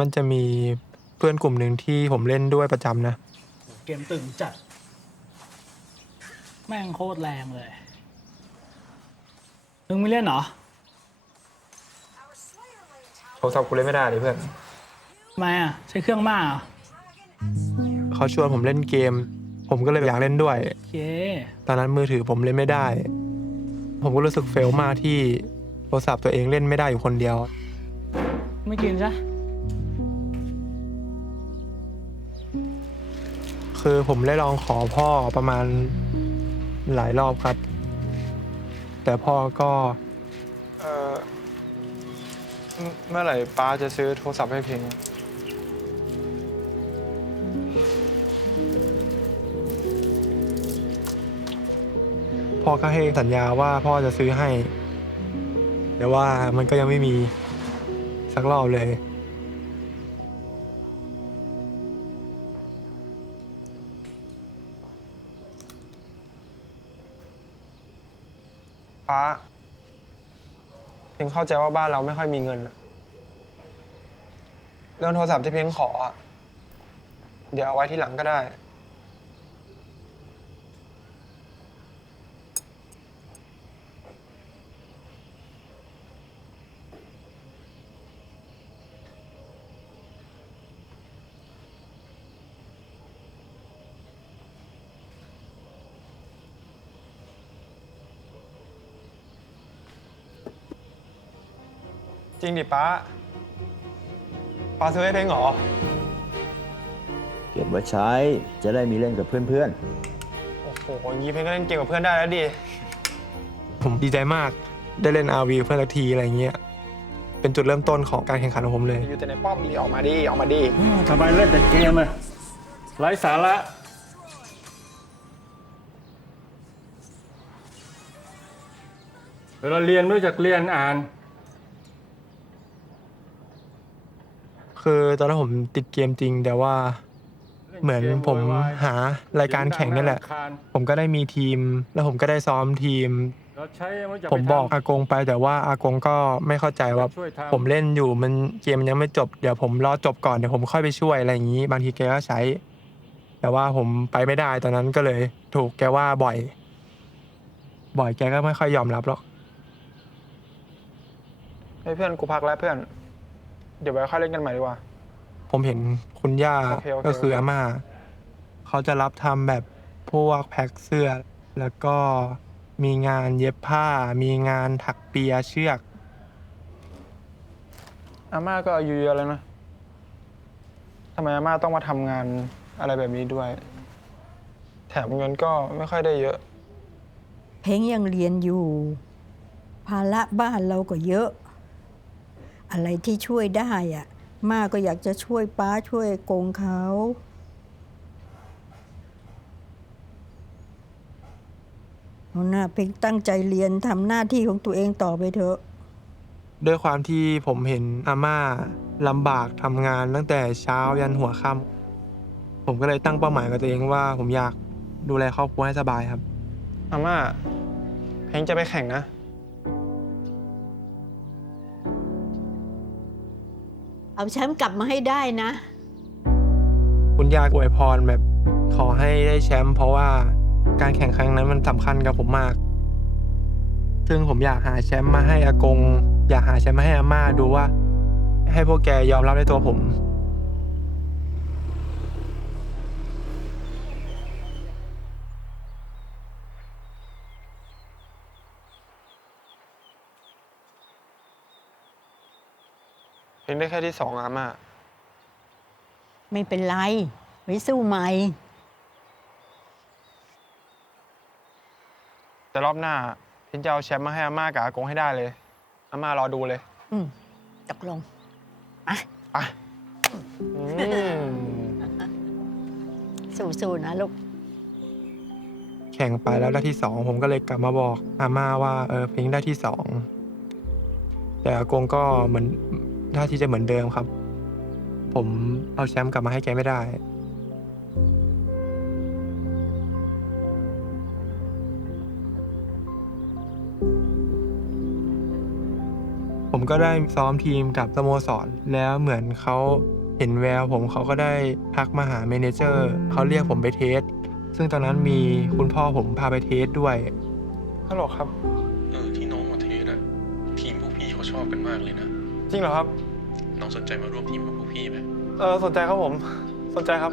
มันจะมีเพื่อนกลุ่มหนึ่งที่ผมเล่นด้วยประจำนะ เกมตึงจัด แม่งโคตรแรงเลยมึงไม่เล่นเหรอโทรศัพท์กูเล่นไม่ได้เลยเพื่อน ทำไมอะใช้เครื่องมากเหรอเขาชวนผมเล่นเกม ผมก็เลยอยากเล่นด้วย โอเค ตอนนั้นมือถือผมเล่นไม่ได้ ผมก็รู้สึกเฟลมากที่โทรศัพท์ตัวเองเล่นไม่ได้อยู่คนเดียว ไม่กินซะ คือผมได้ลองขอพ่อประมาณหลายรอบครับ แต่พ่อก็เออเมื่อไหร่ป้าจะซื้อโทรศัพท์ให้พลงพ่อก็ให้สัญญาว่าพ่อจะซื้อให้ แต่ว่ามันก็ยังไม่มีสักรอบเลย เพียงเข้าใจว่าบ้านเราไม่ค่อยมีเงินอะเรื่องโทรศัพท์ที่เพียงขออะเดี๋ยวเอาไว้ที่หลังก็ได้ จริงดิป้าป้าซื้อให้เพลงเหรอ เก็บไว้ใช้จะได้มีเล่นกับเพื่อนโอ้โหอย่างนี้เพลงก็เล่นเกมกับเพื่อนได้แล้วดิ ผมดีใจมากได้เล่น RV เพื่อนสักทีอะไรเงี้ย เป็นจุดเริ่มต้นของการแข่งขันของผมเลย อยู่แต่ในป้อมดีออกมาดีออกมาดีทำไมเล่นแต่เกมอะไร้สาระเวลาเรียนรู้จักเรียนอ่าน คือตอนนั้นผมติดเกมจริง แต่ว่าเหมือนผมหารายการแข่งนี่แหละ ผมก็ได้มีทีม แล้วผมก็ได้ซ้อมทีมเราใช้นจะผมบอกไปทอากงไปแต่ว่าอากงก็ไม่เข้าใจว่าช่วยทำผมเล่นอยู่มันเกมมันยังไม่จบเดี๋ยวผมรอจบก่อนเดี๋ยวผมค่อยไปช่วยอะไรอย่างนี้ บางทีแกก็ใช้ แต่ว่าผมไปไม่ได้ตอนนั้นก็เลย ถูกแกว่าบ่อย บ่อยแกก็ไม่ค่อยยอมรับหรอกเฮ้ยเพื่อนกูพักแล้วเพื่อน เดี๋ยวไว้ค่อยเล่นกันใหม่ดีกว่า ผมเห็นคุณย่าโอเคโอเค ก็คืออาม่าเขาจะรับทำแบบพวกแพ็คเสื้อ แล้วก็มีงานเย็บผ้า มีงานถักเปียเชือก อาม่าก็อายุเยอะแล้วนะทำไมอาม่าต้องมาทำงานอะไรแบบนี้ด้วย แถมเงินก็ไม่ค่อยได้เยอะ เพลงยังเรียนอยู่ ภาระบ้านเราก็เยอะ อะไรที่ช่วยได้อะมาก็อยากจะช่วยป้าช่วยกงเขาเอาหน้าเพลงตั้งใจเรียนทำหน้าที่ของตัวเองต่อไปเถอะ ด้วยความที่ผมเห็นอาม่าลำบากทำงานตั้งแต่เช้ายันหัวค่ำผมก็เลยตั้งเป้าหมายกับตัวเองว่า ผมอยากดูแลครอบครัวให้สบายครับอาม่าเพลงจะไปแข่งนะ เอาแชมป์กลับมาให้ได้นะ คุณยากอวยพรแบบขอให้ได้แชมป์เพราะว่าการแข่งครั้งนั้นมันสำคัญกับผมมาก ซึ่งผมอยากหาแชมป์มาให้อากง อยากหาแชมป์มาให้อาม่าดูว่า ให้พวกแกยอมรับในตัวผม เพลงได้แค่ที่สองอาม่าไม่เป็นไร ไว้สู้ใหม่ แต่รอบหน้าพินจะเอาแชมป์มาให้อาม่ากับอากงให้ได้เลย อาม่ารอดูเลยอืมตกลงไปอืมสู้ๆนะลูก แข่งไปแล้วได้ที่สองผมก็เลยกลับมาบอกอาม่าว่าเออเพลงได้ที่สองแต่อากงก็เหมือน ท่าที่จะเหมือนเดิมครับ ผมเอาแชมป์กลับมาให้แกไม่ได้ ผมก็ได้ซ้อมทีมกับสโมสร แล้วเหมือนเขาเห็นแววผมเขาก็ได้ทักมาหาเมเนเจอร์เขาเรียกผมไปเทส ซึ่งตอนนั้นมีคุณพ่อผมพาไปเทสด้วยฮัลโหลครับ เออที่น้องมาเทสอะทีมพวกพี่เขาชอบกันมากเลยนะ จริงเหรอครับน้ องสนใจมาร่วมทีมกับพวกพี่ไหมเออสนใจครับผม สนใจครับ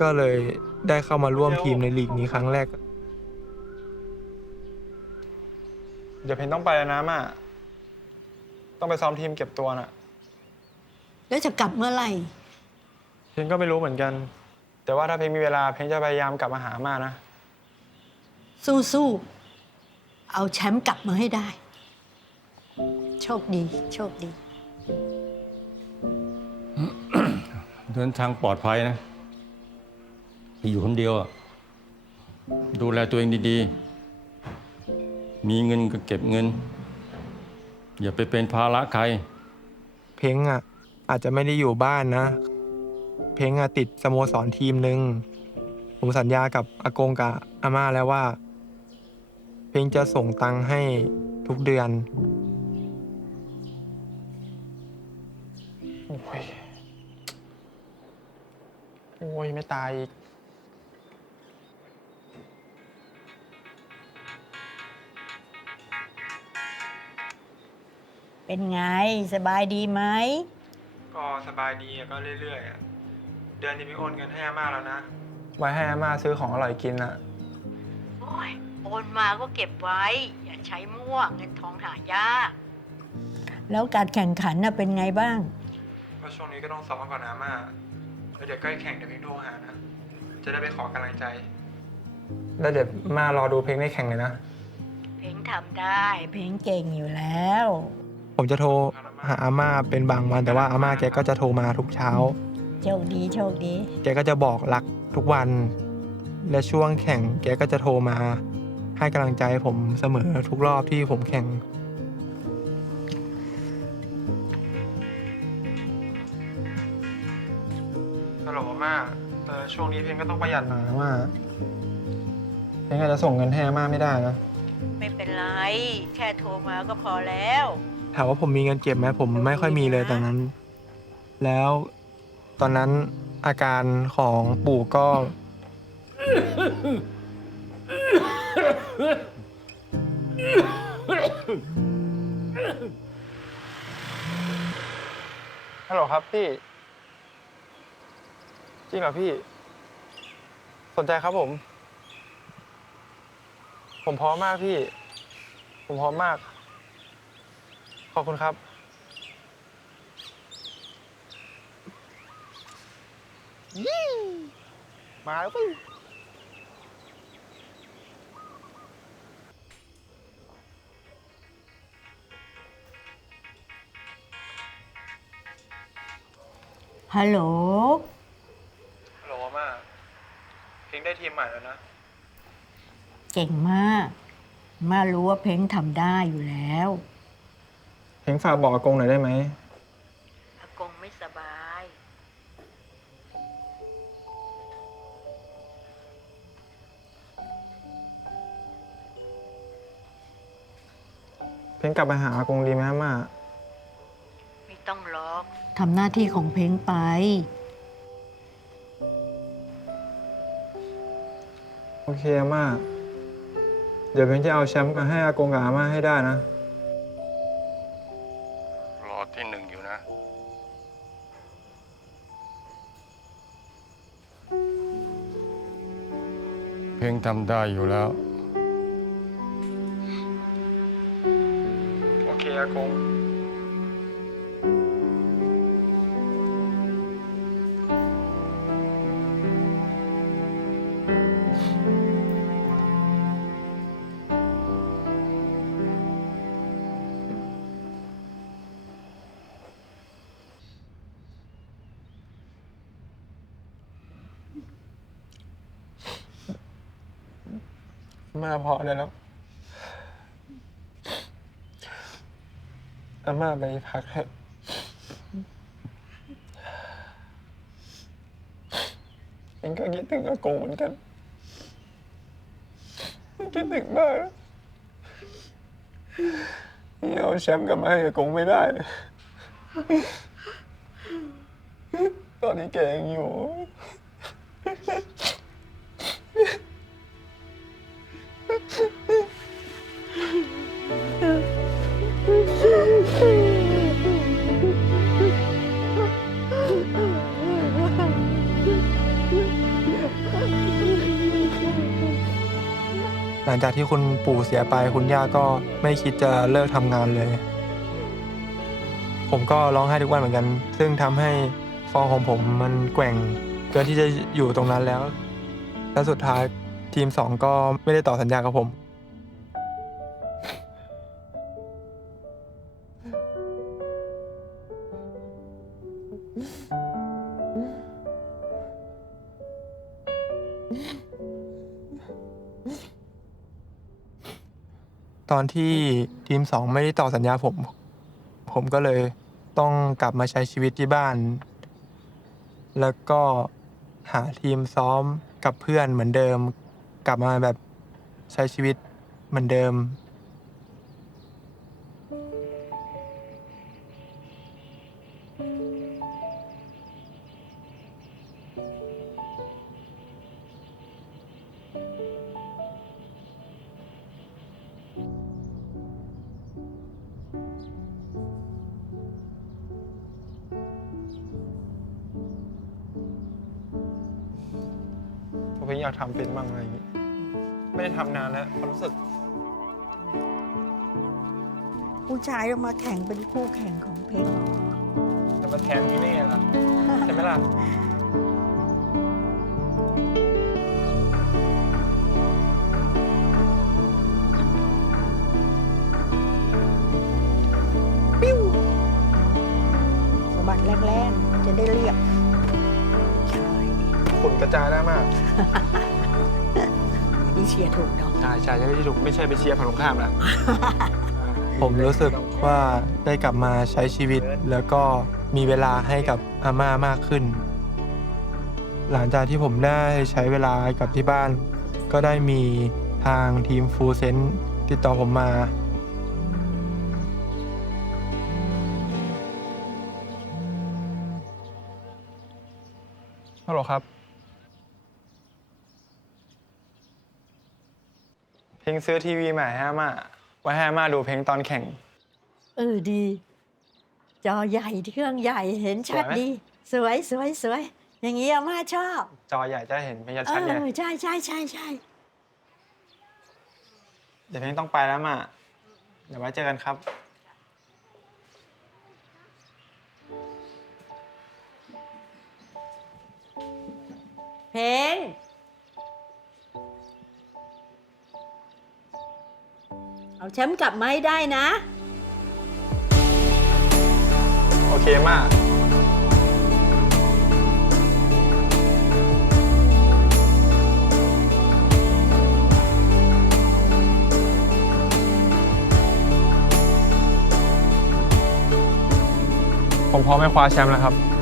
ก็เลยได้เข้ามาร่วมทีมในลีกนี้ครั้งแรก เดี๋ยวเพนต้องไปแล้วนะมาต้องไปซ้อมทีมเก็บตัวน่ะ แล้วจะกลับเมื่อไหร่ เพนก็ไม่รู้เหมือนกัน แต่ว่าถ้าเพนมีเวลาเพนจะพยายามกลับมาหามานะ สู้ๆ เอาแชมป์กลับมาให้ได้ โชคดี โชคดี เดินทางปลอดภัยนะพี่อยู่คนเดียวอะดูแลตัวเองดีๆ มีเงินก็เก็บเงิน อย่าไปเป็นภาระใคร เพ้งอะ อาจจะไม่ได้อยู่บ้านนะ เพ้งอะติดสโมสรทีมหนึ่งผมสัญญากับอากงกับอาม่าแล้วว่า เพ้งจะส่งตังค์ให้ทุกเดือน โอ้ย โอ้ย ไม่ตายอีก เป็นไงสบายดีไหม ก็สบายดีอะก็เรื่อยๆอะเดือนนี้พี่โอนเงินให้อาม่าแล้วนะ ไว้ให้อาม่าซื้อของอร่อยกินอะโอ้ยโอนมาก็เก็บไว้ อย่าใช้มั่วเงินทองหายาก แล้วการแข่งขันน่ะเป็นไงบ้าง ก็ช่วงนี้ก็ต้องซ้อมก่อนนะอาม่า แล้วเดี๋ยวใกล้แข่งเดี๋ยวเพลงโทรหานะ จะได้ไปขอกำลังใจ แล้วเดี๋ยวมารอดูเพลงในแข่งเลยนะ เพลงทำได้ เพลงเก่งอยู่แล้ว ผมจะโทรหาอาม่าเป็นบางวัน แต่ว่าอาม่าแกก็จะโทรมาทุกเช้า โชคดีโชคดี แกก็จะบอกรักทุกวัน และช่วงแข่งแกก็จะโทรมา ให้กำลังใจผมเสมอทุกรอบที่ผมแข่ง ม่าเออช่วงนี้เพลงก็ต้องประหยัดหน่อยนะว่าเพลงอาจจะส่งเงินให้อาม่าไม่ได้นะไม่เป็นไร แค่โทรมาก็พอแล้ว ถามว่าผมมีเงินเก็บไหมผมไม่ค่อยมีเลยตอนนั้น แล้วตอนนั้นอาการของปู่ก็ ฮัลโหลครับพี่จ ริงเหรอพี่ สนใจครับผม ผมพร้อมมากพี่ ผมพร้อมมาก ขอบคุณครับมาแล้วพี่ฮัลโหล ฮัลโหลมาเพลงได้ทีมใหม่แล้วนะ เก่งมาก มารู้ว่าเพลงทำได้อยู่แล้ว เพลงฝากบอกอากงหน่อยได้ไหม อากงไม่สบาย เพลงกลับไปหาอากงดีไหมอามาไม่ต้องล็อก ทำหน้าที่ของเพลงไป โอเคอามาเดี๋ยวเพลงจะเอาแชมป์มาให้อากงกับอาม่าให้ได้นะ รอที่หนึ่งอยู่นะ เพลงทำได้อยู่แล้ว โอเคอากง มาพอได้แล้วอาม่าไปพักเถอะเองก็คิดถึงอากงเหมือนกันคิดถึงมากพี่เอาแชมป์กลับมาให้อากงไม่ได้ ตอนนี้แกยังอยู่ หลังจากที่คุณปู่เสียไปคุณย่าก็ไม่คิดจะเลิกทำงานเลย ผมก็ร้องไห้ทุกวันเหมือนกัน ซึ่งทำให้ฟองของผมมันแกว่งเกินที่จะอยู่ตรงนั้นแล้ว และสุดท้ายทีมสองก็ไม่ได้ต่อสัญญากับผม ตอนที่ทีมสองไม่ได้ต่อสัญญาผม ผมก็เลยต้องกลับมาใช้ชีวิตที่บ้าน แล้วก็หาทีมซ้อมกับเพื่อนเหมือนเดิม กลับมาแบบใช้ชีวิตเหมือนเดิม ผมอยากทำเป็นบ้างอะไรอย่างงี้ไม่ได้ทำนานแล้วความรู้สึกผู้ชายต้องมาแข่งเป็นคู่แข่งของเพลงจะมาแทนพี่เน่ล่ะใช่ไหมล่ะสะบัดแรงๆจะได้เรียบใช่ ขนกระจายได้มาก นี่เชียร์ถูกเนาะ ใช่ใช่ใช่ไม่ใช่ถูกไม่ใช่ไปเชียร์ฝั่งตรงข้ามนะ ผมรู้สึกว่าได้กลับมาใช้ชีวิต แล้วก็มีเวลาให้กับอาม่ามากขึ้น หลังจากที่ผมได้ใช้เวลากับที่บ้าน ก็ได้มีทางทีมฟูเซนติดต่อผมมาฮัลโหลครับ พลงซื้อทีวีใหม่ให้อาม่าไว้ให้อาม่าดูเพลงตอนแข่ง เออดี จอใหญ่เครื่องใหญ่เห็นชัดสวยไหม ดี สวยสวยสวยอย่างนี้อาม่าชอบจอใหญ่จะได้เห็นเพลงเอชัดๆไงอใช่ใช่ใช่ใช่เดี๋ยวเพลงต้องไปแล้วมาเดี๋ยวไว้เจอกันครับ เพลง เอาแชมป์กลับมาให้ได้นะ โอเคมาก ผมพร้อมให้คว้าแชมป์แล้วครับ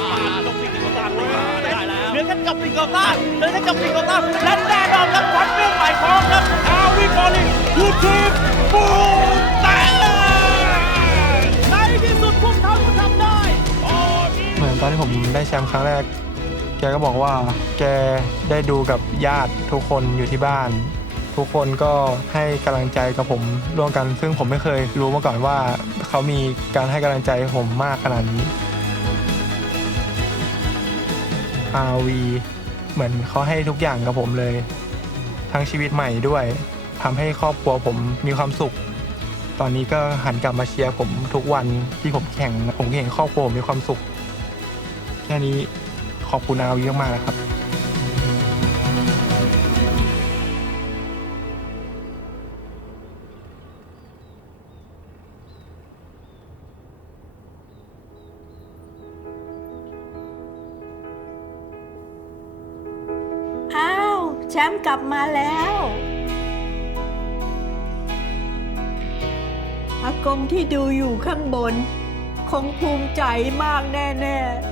รีบเข้าไปปาดตรงปีติโกต้าไม่ได้แล้วเหลือแค่จับปีโกต้าเหลือแค่จับปีโกต้าและแน่นอนครับชัดเรื่องหมายของครับอาวิฟอลิทูทีมฟูเซนในที่สุดพวกเขาก็ทำได้เหมือนตอนที่ผมได้แชมป์ครั้งแรก แกก็บอกว่า แกได้ดูกับญาติทุกคนอยู่ที่บ้าน ทุกคนก็ให้กำลังใจกับผมร่วมกัน ซึ่งผมไม่เคยรู้มาก่อนว่า เขามีการให้กำลังใจผมมากขนาดนี้ RV เหมือนเขาให้ทุกอย่างกับผมเลย ทั้งชีวิตใหม่ด้วยทำให้ครอบครัวผมมีความสุข ตอนนี้ก็หันกลับมาเชียร์ผมทุกวันที่ผมแข่ง ผมเห็นครอบครัวผมมีความสุข แค่นี้ขอบคุณอาวีมากๆนะครับ แชมป์กลับมาแล้วอากงที่ดูอยู่ข้างบน คงภูมิใจมากแน่ ๆ